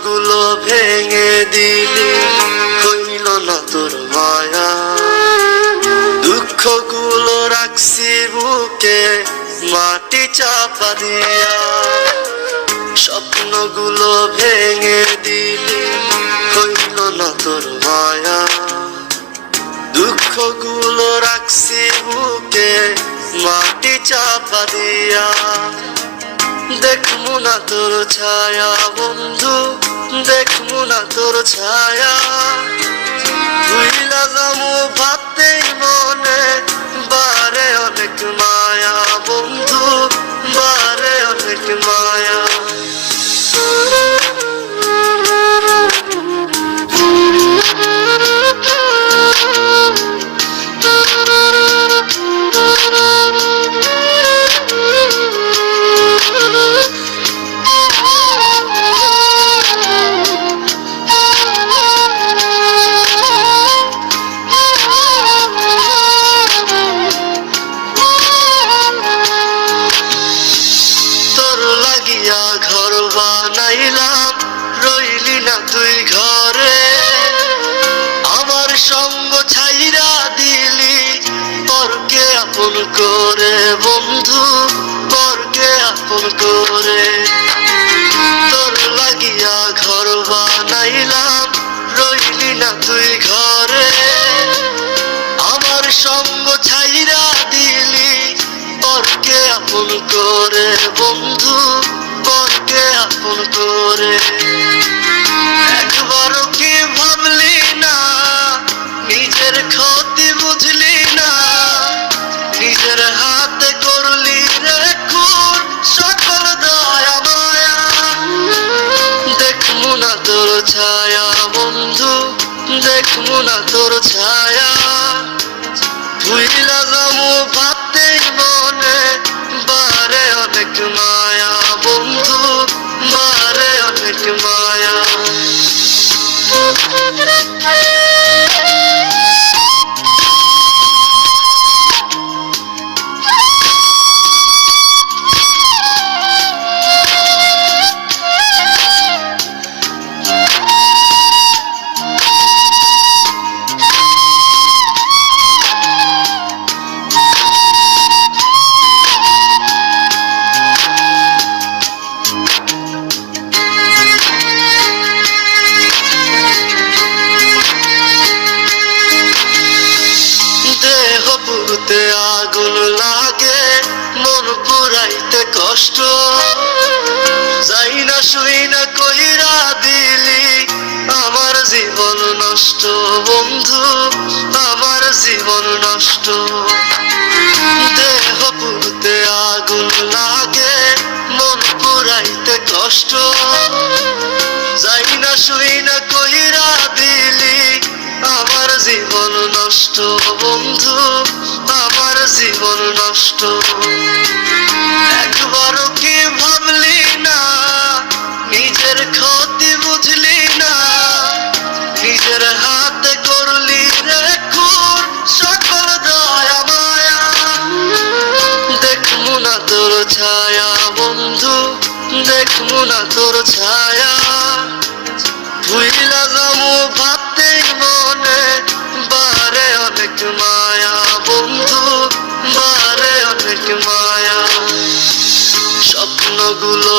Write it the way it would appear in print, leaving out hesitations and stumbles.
স্বপ্নগুলো ভেঙে দিলি, হইল না তোর মায়া। দুঃখগুলো রাখছি বুকে মাটি চাপা দিয়া। স্বপ্নগুলো ভেঙে দিলি, হইল না তোর মায়া। দুঃখগুলো রাখছি বুকে মাটি চাপা দিয়া। দেখমু না তোর ছায়া বন্ধু, দেখমু না তোর ছায়া। ভুইলা যামু ভাবতেই মনে বারে অনেক মায়া বন্ধু, বারে অনেক মায়া। ঘর বানাইলাম, রইলি না তুই ঘরে। আমার সঙ্গ ছাইরা দিলি, পরকে আপন করে বন্ধু, পরকে আপন করে। তোর লাগিয়া ঘর বানাইলাম, রইলি না তুই ঘরে। আমার সঙ্গ ছাইরা দিলি, পরকে আপন করে বন্ধু, পরকে আপন করে। একবারও কি ভাবলি না, নিজের ক্ষতি বুঝলি না। নিজের হাতে করলি রে খুন সকল দয়া মায়া। দেখমু না তোর ছায়া বন্ধু, দেখমু না তোর ছায়া। ভুইলা যামু ভাবতেই মনে বারে অনেক মায়া বন্ধু, বারে অনেক মায়া। পুরতে আগুন লাগে, মন পুরাইতে কষ্ট। যাই না শুই না কইরা দিলি, আমার জীবন নষ্ট বন্ধু, আমার জীবন নষ্ট। দেহ পুরতে আগুন লাগে, মন পুরাইতে কষ্ট। যাই না শুই না কইরা দিলি, আমার জীবন নষ্ট বন্ধু, আমার জীবন নষ্ট। একবারও কি ভাবলি না, নিজের ক্ষতি বুঝলি না। নিজের হাতে করলি রে খুন সকল দয়া মায়া। দেখমু না তোর ছায়া বন্ধু, দেখমু না তোর ছায়া। ভুইলা যামু ভাবতেই মনে বারে অনেক মায়া বন্ধু, বারে অনেক মায়া। স্বপ্নগুলো